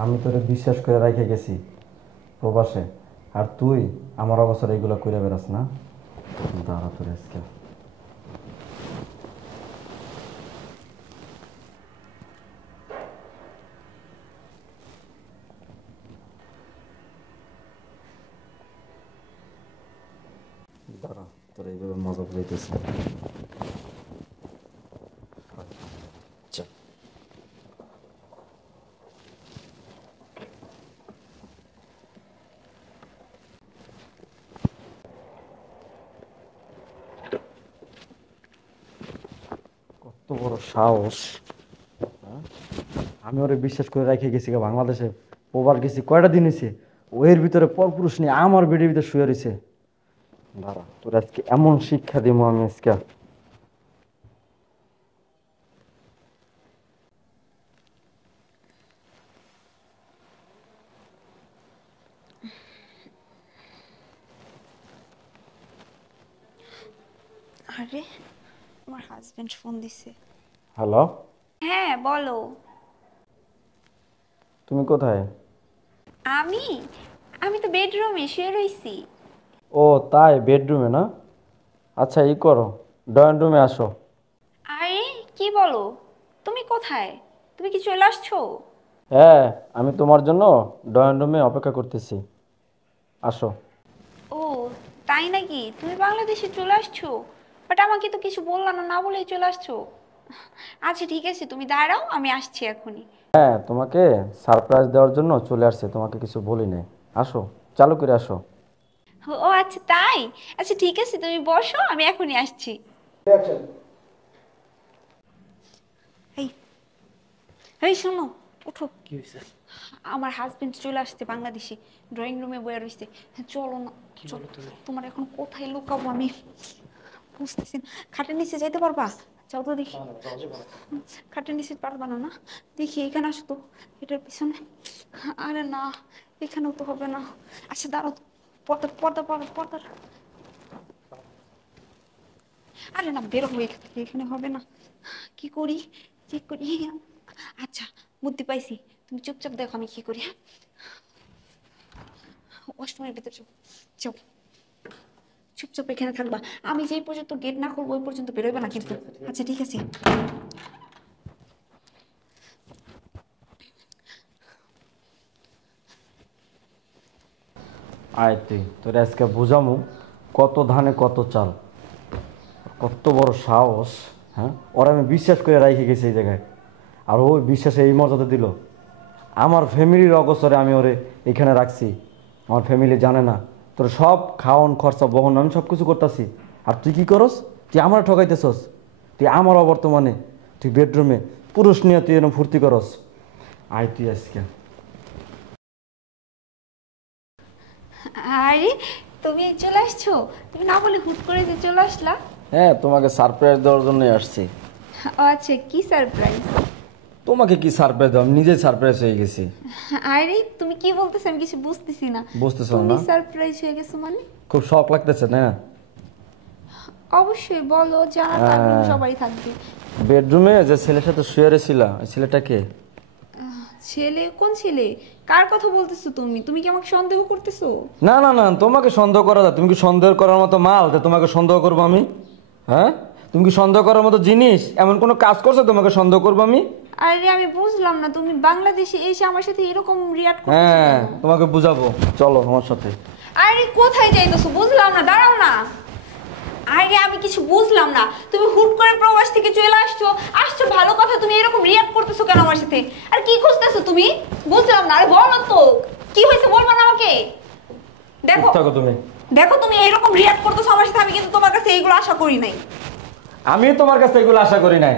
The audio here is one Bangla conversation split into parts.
আমি তোরে বিশ্বাস করে রেখে গেছি প্রবাসে, আর তুই আমার অবসর এইগুলো করে বেড়াস না। দাঁড়া তোর আজকে দাঁড়া, তোর এইভাবে মজা বুঝাইতেছি। আচ্ছা, কত বড় সাহস! হ্যাঁ? আমি ওরে বিশ্বাস করে রেখে গেছি বাংলাদেশে, ওবার গেছি কয়টা দিন হয়েছে, ওর ভিতরে পরপুরুষ নিয়ে আমার বেডের ভিতরে শুয়ে রয়েছে। দাঁড়া তোর আজকে এমন শিক্ষা দিব আমি আজকে। আরে আমার হাজবেন্ড ফোন দিছে। হ্যালো, হ্যাঁ বলো। তুমি কোথায়? আমি আমি তো বেডরুমে শুয়ে রইছি। ও তাই, বেডরুমে না? আচ্ছা ই করো, ড্রয়িং রুমে আসো। আরে কি বলো, তুমি কোথায়? তুমি কি চলে আসছো? হ্যাঁ, আমি তোমার জন্য ড্রয়িং রুমে অপেক্ষা করতেছি, আসো। ও তাই নাকি, তুমি বাংলাদেশে চলে আসছো? বাট আমাকে তো কিছু বললা না, না বলেই চলে আসছো। আচ্ছা ঠিক আছে, তুমি দাঁড়াও, আমি আসছি এখনই। হ্যাঁ, তোমাকে সারপ্রাইজ দেওয়ার জন্য চলে আসছে, তোমাকে কিছু বলি নাই। আসো, চালু করে আসো। ও আচ্ছা তাই। আচ্ছা ঠিক আছে, তুমি বসো, আমি এখনই আসছি। এই এই শোনো, ওঠো। কি হয়েছে? আমার হাজবেন্ড চলে আসছে বাংলাদেশে, ড্রয়িং রুমে বয়ে রয়েছে। হ্যাঁ চলো না, চলো। তোমার এখন কোথায় লুকাবো আমি বুঝতেছি না। খাটের নিচে যাইতে পারবা? যাও তো দেখি। খাটের নিচে পারবা না? না দেখি এখানে আসো তো, এটার পিছনে। আরে না, এখানেও তো হবে না। আচ্ছা দাঁড়াও, পর্দা পর্দা পর্দা পর্দার। আরে না, বের হয়ে এখানে হবে না। কি করি, কি করি? আচ্ছা বুদ্ধি পাইছি, তুমি চুপচাপ দেখো আমি কি করি। হ্যাঁ, ওয়াশরুমের ভিতরে যাও, যাও। চুপচাপ এখানে থাকবা, আমি যেই পর্যন্ত গেট না খুলবো ওই পর্যন্ত বেরোবে না কিন্তু। আচ্ছা ঠিক আছে। আয় তুই, তোর আজকে বুঝামু কত ধানে কত চাল, কত বড় সাহস। হ্যাঁ, ওরা আমি বিশ্বাস করে রেখে গেছি এই জায়গায়, আর ওই বিশ্বাসে এই মর্যাদা দিল। আমার ফ্যামিলির অগসরে আমি ওরে এখানে রাখছি, আমার ফ্যামিলি জানে না। তোর সব খাওয়ান খরচা বহন আমি সব কিছু করতেছি, আর তুই কি করস? তুই আমার ঠকাইতেছস। তুই আমার অবর্তমানে তুই বেডরুমে পুরুষ নিয়ে তুই এরকম ফুর্তি করস। আয় তুই আজকে। আরে তুমি চলে আসছো, তুমি না বলে হুট করে যে চলে আসলা। হ্যাঁ, তোমাকে সারপ্রাইজ দেওয়ার জন্যই আসছি। ও আচ্ছা, কি সারপ্রাইজ? তোমাকে কি সারপ্রাইজ দেবো, আমি নিজে সারপ্রাইজ হয়ে গেছি। আরে তুমি কি বলতেছো, আমি কিছু বুঝতেছি না। বুঝতেছো তুমি না? সারপ্রাইজ হয়ে গেছো মানে? খুব শখ লাগতেছে না? অবশ্যই বলো, জানার তো আগ্রহ সবারই থাকবে। বেডরুমে যে ছেলের সাথে শুয়ে ছিল, ওই ছেলেটা কে? ছেলে? কোন ছেলে? কার কথা বলতেছো তুমি? তুমি কি আমাকে সন্দেহ করতেছো? না না না, তোমাকে সন্দেহ করা যায়? তুমি কি সন্দেহ করার মতো মাল যে তোমাকে সন্দেহ করবো আমি? হ্যাঁ, তুমি কি সন্দেহ করার মতো জিনিস? এমন কোনো কাজ করছো তোমাকে সন্দেহ করবো আমি? আরে আমি বুঝলাম না, তুমি বাংলাদেশে এসে আমার সাথে এরকম রিয়াক্ট করতেছো হ্যাঁ, কেন? তোমাকে বুঝাবো, চলো আমার সাথে। আরে কোথায় যাইতেছো? বুঝলাম না, দাঁড়াও না। আরে আমি কিছু বুঝলাম না, তুমি হুট করে প্রবাস থেকে চলে আসছো, আসছো ভালো কথা, তুমি এরকম রিয়াক্ট করতেছো কেন আমার সাথে? আর কি খুঁজতেছো তুমি? বুঝলাম না, আরে বলো তো কি হয়েছে, বলবা না আমাকে? দেখো থাকো তুমি। দেখো, তুমি এরকম রিয়াক্ট করতেছো আমার সাথে, আমি কিন্তু তোমার কাছে এইগুলো আশা করি নাই। আমি তোমার কাছে এগুলো আশা করি নাই।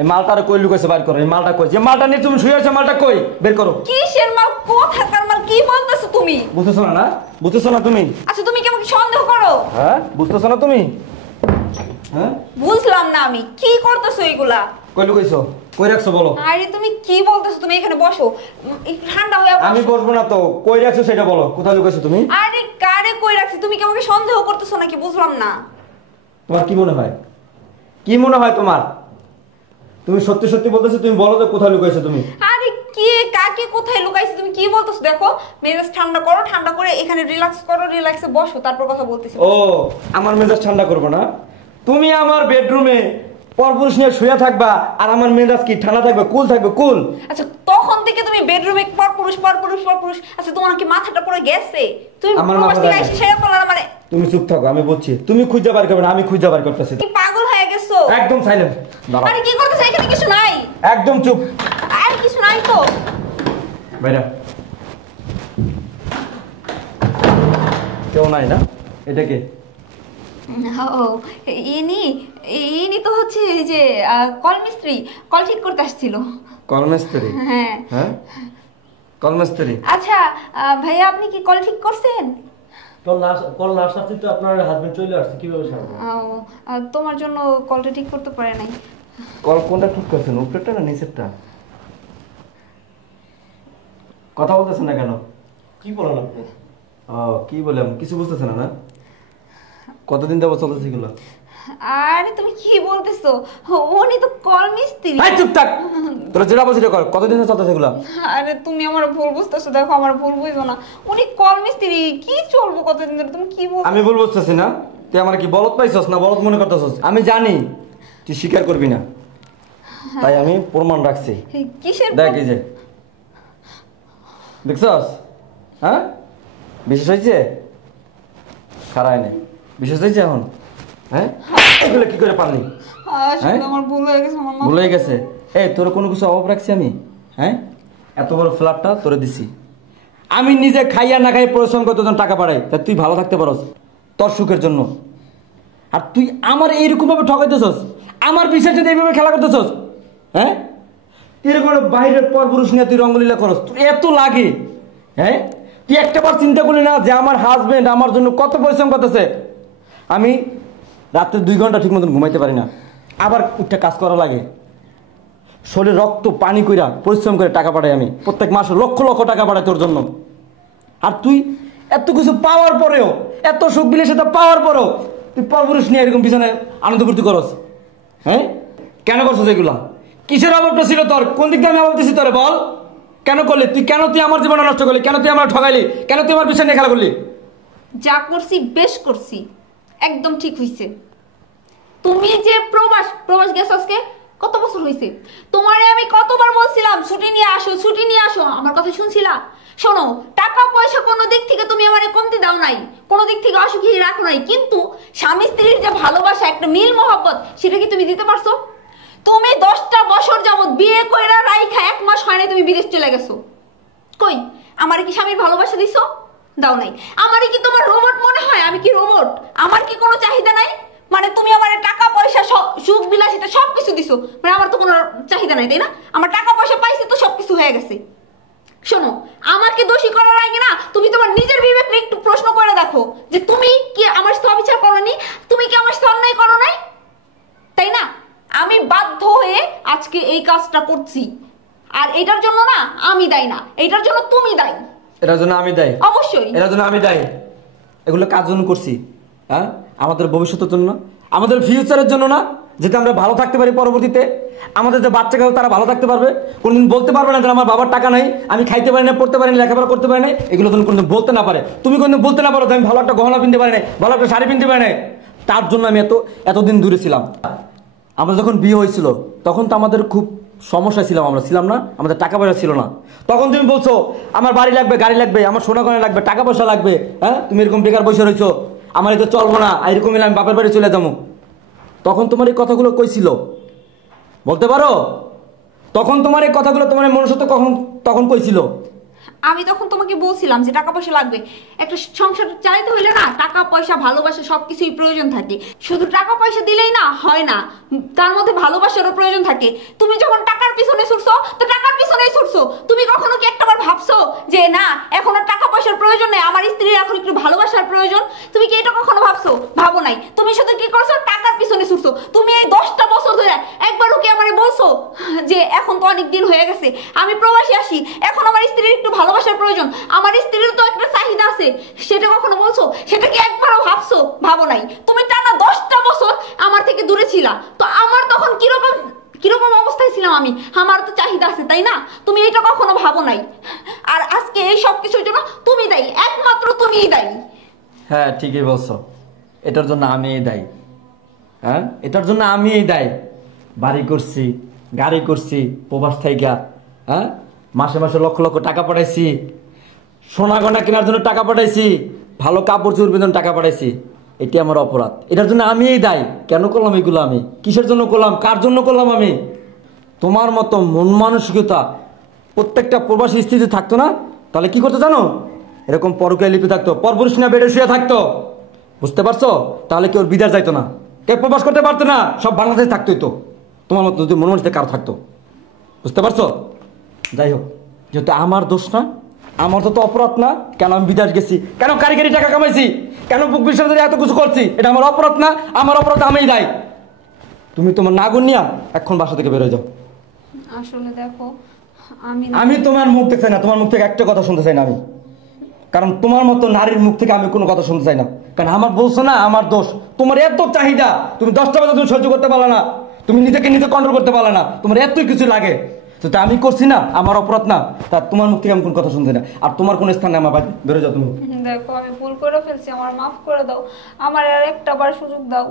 এই মালটারে কই লুকাইছে, বাইর করো। এই মালটা কই? যে মালটা নিয়ে তুমি শুয়ে আছো, মালটা কই? বের করো। কিসের মাল? কোথাকার মাল? কি বলতেছো তুমি? বুঝতেছো না? না বুঝতেছো না তুমি? আচ্ছা তুমি কি আমাকে সন্দেহ করো? হ্যাঁ, বুঝতেছো না তুমি? হ্যাঁ, বুঝলাম না আমি, কি করতেছো এগুলা? কই লুকাইছো? কই রাখছো বলো? আরে তুমি কি বলতেছো? তুমি এখানে বসো, একটু ঠান্ডা হয়ে বসো। আমি বসবো না তো, কই রাখছো সেটা বলো। কোথায় লুকাইছো তুমি? আরে কারে কই রাখছি? তুমি কি আমাকে সন্দেহ করতেছো নাকি? বুঝলাম না। তোমার কি মনে হয়? কি মনে হয় তোমার? তুমি সত্যি সত্যি বলতেছো? তুমি বলো তো কোথায় লুকাইছো তুমি? আরে কে কাকে কাকে কোথায় লুকাইছি তুমি কি বলতেছো? দেখো মেজাজ ঠান্ডা করো, ঠান্ডা করে এখানে রিল্যাক্স করো, রিল্যাক্সে বসো, তারপর কথা বলতেছি। ও আমার মেজাজ ঠান্ডা করবো না? তুমি আমার বেডরুমে পরপুরুষ নিয়ে শুয়ে থাকবা আর আমার মেজাজ কি ঠান্ডা থাকবে, কুল থাকবে, কুল? আচ্ছা তখন থেকে তুমি বেডরুমে পরপুরুষ পরপুরুষ পরপুরুষ, আচ্ছা তোমার কি মাথাটা পুরো গেছে? তুমি আমার প্রবাস মাথা থেকে গেছে। এসে সেরা বলার মানে তুমি চুপ থাকো, আমি বলছি। তুমি খুঁজে বার করবে না, আমি খুঁজে বার করতেছি। কি পাগল হয়ে গেছো? একদম সাইলেন্ট। আরে কি করতেছ? এখানে কিছু নাই। একদম চুপ। আরে কিছু নাই তো। বাইরা কেউ নাই না? এটা কে? ও ইনি ইনি তো হচ্ছে এই যে কল মিস্ত্রি, কল ঠিক করতে আসছিল। কলমেস্ত্রি? হ্যাঁ হ্যাঁ কলমেস্ত্রি। আচ্ছা ভাইয়া আপনি কি কল ঠিক করছেন? কল না আসতে তো আপনার হাজবেন্ড চলে আসছে, কিভাবে সারবে? তোমার জন্য কলটা ঠিক করতে পারে নাই। কল কোনটা ঠিক করছেন, উপরেরটা না নিচেরটা? কথা বলতেছেন না কেন? কি বলেন আপনি? ও কি বললাম, কিছু বুঝতেছেন না? কতদিন যাবো চলতেছে এগুলো? আরে তুমি কি বলতেছো? উনি তো কল মিস্ত্রি। এই চুপ থাক, তোরা যেটা বলছিস কর। কতদিন ধরে চলতেছে এগুলো? আরে তুমি আমার ভুল বুঝতেছো, দেখো আমার ভুল বুঝবো না। উনি কল মিস্ত্রি, কি চলবো কতদিন ধরে? তুমি কি বলছো? আমি ভুল বুঝতেছি না? তুই আমার কি বলদ পাইছস না বলদ মনে করতেছস? আমি জানি তুই স্বীকার করবি না, তাই আমি প্রমাণ রাখছি। কিসের? দেখ এই যে, দেখছস? হ্যাঁ বিশেষ হয়েছে? খারায় নেই, বিশেষ হয়েছে এখন? হ্যাঁ এগুলো কি করে পারলি? আসলে আমার ভুল হয়ে গেছে, আমার ভুল হয়ে গেছে? এই তোর কোনো কিছু অভাব রাখছি আমি? হ্যাঁ এত বড় ফ্ল্যাটটা তোরে দিছি, আমি নিজে খাইয়া না খাই পরিশ্রম করতে যখন টাকা পাঠাই, তা তুই ভালো থাকতে পারস তোর সুখের জন্য। আর তুই আমার এইরকম ভাবে ঠকাইতেছস, আমার বিষয়টা এইভাবে খেলা করতেছস। হ্যাঁ এরকম বাইরের পরপুরুষ নিয়ে তুই রঙ্গলীলা করস, তোর এত লাগে? হ্যাঁ তুই একটাবার চিন্তা করলি না যে আমার হাজবেন্ড আমার জন্য কত পরিশ্রম করতেছে? আমি রাত্রে 2 ঘন্টা ঠিক মতন ঘুমাইতে পারি না, আবার উঠে কাজ করা লাগে, শরীরে রক্ত পানি কইরা পরিশ্রম করে টাকা পাঠাই আমি প্রত্যেক মাসে লক্ষ লক্ষ টাকা পাঠাই তোর জন্য। আর তুই এত কিছু পাওয়ার পরেও, এত সুখ বিলাসিতা পাওয়ার পরেও তুই পরপুরুষ নিয়ে এরকম পিছনে আনন্দ ফুর্তি করস। হ্যাঁ কেন করছিস এগুলা? কিসের অভাবটা ছিল তোর? কোন দিক দিয়ে আমি অভাব দিছি তোরে বল? কেন করলি তুই? কেন তুই আমার জীবনটা নষ্ট করলি? কেন তুই আমার ঠকাইলি? কেন তুই আমার পিছনে খেলা করলি? যা করছি বেশ করছি, একদম ঠিক হইছে। তুমি যে প্রবাস প্রবাস গেছো আজকে কত বছর হয়েছে? তোমারে আমি কতবার বলছিলাম ছুটি নিয়ে আসো, ছুটি নিয়ে আসো, আমার কথা শুনছিলা? শোনো, টাকা পয়সা কোনো দিক থেকে তুমি আমারে কমতি দাও নাই, কোনো দিক থেকে অসুখী রাখো নাই, কিন্তু স্বামী স্ত্রীর যে ভালোবাসা, একটা মিল মহব্বত, সেটা কি তুমি দিতে পারছো? তুমি 10টা বছর যাবত বিয়ে কইরা রাইখা 1 মাস হয় নাই তুমি বিদেশ চলে গেছো। কই আমারে কি স্বামীর ভালোবাসা দিছো? দাও নাই। আমারে কি তোমার রোবট মনে হয়? আমি কি রোবট? আমার কি কোনো চাহিদা নাই? মানে তুমি আমার টাকা পয়সা সুখ বিলাসিতা সবকিছু দিছো, মানে আমার তো কোনো চাহিদা নাই, তাই না? আমার টাকা পয়সা পাইছি তো সবকিছু হয়ে গেছে। শোনো, আমাকে দোষী করার আগে না তুমি তোমার নিজের বিবেককে একটু প্রশ্ন করে দেখো যে তুমি কি আমার সাথে অবিচার করোনি, তুমি কি আমার সাথে অন্যায় করো নাই, তাই না? আমি বাধ্য হয়ে আজকে এই কাজটা করছি, আর এটার জন্য না আমি দায়ী না, এটার জন্য তুমি দায়ী। এটার জন্য আমি দায়ী? অবশ্যই এটার জন্য আমি দায়ী। এগুলো কার জন্য করছি? হ্যাঁ আমাদের ভবিষ্যতের জন্য না, আমাদের ফিউচারের জন্য না, যাতে আমরা ভালো থাকতে পারি পরবর্তীতে। আমাদের যে বাচ্চাকেও তারা ভালো থাকতে পারবে, কোনদিন বলতে পারবে না যে আমার বাবার টাকা নাই, আমি খাইতে পারি না, পড়তে পারি না, লেখাপড়া করতে পারি না, এগুলো তুমি কোনদিন বলতে না পারে। তুমি কোনদিন বলতে না পারো যে আমি ভালো একটা গহনা কিনতে পারি নাই, ভালো একটা শাড়ি কিনতে পারি নাই। তার জন্য আমি এতদিন দূরে ছিলাম। আমরা যখন বিয়ে হয়েছিল তখন তো আমাদের খুব সমস্যা ছিলাম, আমরা ছিলাম না, আমাদের টাকা পয়সা ছিল না। তখন তুমি বলছো আমার বাড়ি লাগবে, গাড়ি লাগবে, আমার সোনা গয়না লাগবে, টাকা পয়সা লাগবে। হ্যাঁ তুমি এরকম বেকার বসে রয়েছো, আমার এটা চলবো না, এরকম এলে আমি বাপের বাড়ি চলে যাবো। তখন তোমার এই কথাগুলো কইছিল বলতে পারো? তখন তোমার এই কথাগুলো তোমার মনুষ্যত্ব তখন কইছিল? আমি তখন তোমাকে বলছিলাম যে টাকা পয়সা লাগবে, একটা সংসার চালাতে হইলে না টাকা পয়সা ভালোবাসা সবকিছুই প্রয়োজন থাকে। শুধু টাকা পয়সা দিলেই না হয় না, তার মধ্যে ভালোবাসারও প্রয়োজন থাকে। তুমি যখন টাকার পিছনে ছুটছো তো টাকার পিছনেই ছুটছো। তুমি কখনো কি একটাবার ভাবছো যে না এখন আর টাকা পয়সার প্রয়োজন নেই, আমার স্ত্রীর এখন একটু ভালোবাসার প্রয়োজন? তুমি কি এটা কখনো ভাবছো? ভাবো নাই। তুমি শুধু কি করছো? টাকার পিছনে ছুটছো। তুমি এই 10টা বছর ধরে একবারও কি আমারে বলছো যে এখন তো অনেক দিন হয়ে গেছে আমি প্রবাসী আসি, এখন আমার স্ত্রীর একটু ভালোবাসার প্রয়োজন, আমার স্ত্রীর তো একটা চাহিদা আছে, সেটা কখনো বলছো? সেটা কি একবারও ভাবছো? ভাবো নাই। তুমি টানা 10টা বছর আমার থেকে দূরে ছিলা, তো আমার তখন কিরকম অবস্থায় ছিল না আমি, আমার তো চাহিদা আছে তাই না? তুমি এটা কখনো ভাবো নাই, আর আজকে এই সব কিছুর জন্য তুমি দায়ী, একমাত্র তুমিই দায়ী। হ্যাঁ ঠিকই বলছো, এটার জন্য আমিই দায়ী। হ্যাঁ এটার জন্য আমিই দায়ী। বাড়ি করছি, গাড়ি করছি, প্রবাস থাইকা, হ্যাঁ মাসে মাসে লক্ষ লক্ষ টাকা পাঠাইছি, সোনা গয়না কেনার জন্য টাকা পাঠাইছি, ভালো কাপড় চোপড় বেতন টাকা পাঠাইছি। এটি আমার অপরাধ, এটার জন্য আমিই দায়ী। কেন করলাম এগুলো? আমি কিসের জন্য করলাম, কার জন্য করলাম? আমি তোমার মতো মন মানসিকতা প্রত্যেকটা প্রবাসী স্ত্রী যদি থাকতো না, তাহলে কি করতো জানো? এরকম পরকীয়া লিপি থাকতো, পরপুরুষ না বেডে শুয়ে থাকতো। বুঝতে পারছো? তাহলে কেউ বিদেশ যাইতো না, কেউ প্রবাস করতে পারতো না, সব বাংলাদেশে থাকতোই তো। তোমার মতো যদি মন মানসিকতা কারো থাকতো। বুঝতে পারছো? যাই হোক, যেহেতু আমার দোষ না, আমার তো অপরাধ না, কেন আমি বিদেশ গেছি, কেন কারিগরি টাকা কামাইছি, কেন বুক বিশ্বাস এত কিছু করছি, এটা আমার অপরাধ না? আমার অপরাধ আমিই দায়ী। তুমি তোমার নাগুন নিয়া এখন বাসা থেকে বেরোয় যাও। আসলে দেখো, আমি আমি তোমার মুখ দেখতে চাই না, তোমার মুখ থেকে একটা কথা শুনতে চাই না আমি, কারণ তোমার মতো নারীর মুখ থেকে আমি কোনো কথা শুনতে চাই না। কারণ আমার বলছো না আমার দোষ, তোমার এত চাহিদা, তুমি 10টা বাজে তুমি সহ্য করতে পারলা না, তুমি নিজেকে নিজে কন্ট্রোল করতে পারলা না, তোমার এতই কিছু লাগে, সেটা আমি করছি না, আমার অপরাধ না? তা তোমার মুখ থেকে আমি কোনো কথা শুনতে না, আর তোমার কোনো স্থানে আমার বাড়ি বেরো যাও তুমি। দেখো, আমি ভুল করে ফেলছি, আমার মাফ করে দাও, আমার আর একটা বার সুযোগ দাও।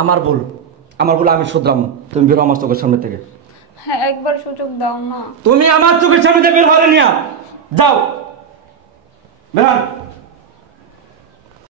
আমার ভুল, আমার ভুল, আমি শুধরাম। তুমি বেরো আমার চোখের সামনে থেকে। হ্যাঁ, একবার সুযোগ দাও না। তুমি আমার চোখের সামনে থেকে বের হলে নিয়া যাও, বেরান।